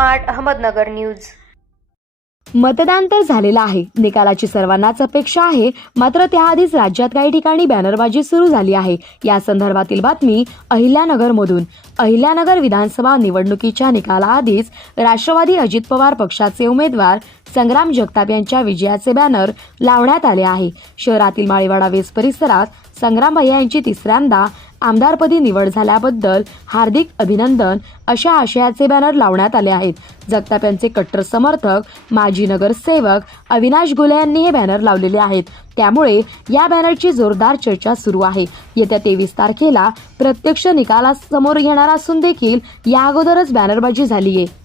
Smart Ahmednagar news. मतदान तर झालेलं आहे, निकालाची सर्वांनाच अपेक्षा आहे, मात्र त्याआधीच राज्यात काही ठिकाणी बॅनरबाजी सुरू झाली आहे। या संदर्भातील बातमी अहिल्यानगरमधून। अहिल्यानगर विधानसभा निवडणुकीच्या निकालाआधीच राष्ट्रवादी अजित पवार पक्षाचे उमेदवार संग्राम जगताप यांच्या विजयाचे बॅनर लावण्यात आले आहे। शहरातील माळीवाडा वेस परिसरात संग्राम भैया यांची तिसऱ्यांदा आमदारपदी निवड झाल्याबद्दल हार्दिक अभिनंदन अशा आशयाचे बॅनर लावण्यात आले आहेत। जगताप यांचे कट्टर समर्थक माजी नगरसेवक अविनाश घुले यांनी हे बॅनर लावलेले आहेत, त्यामुळे या बॅनरची जोरदार चर्चा सुरू आहे। येत्या 23 तारखेला प्रत्यक्ष निकालासमोर येणार असून देखील या अगोदरच बॅनरबाजी झाली आहे।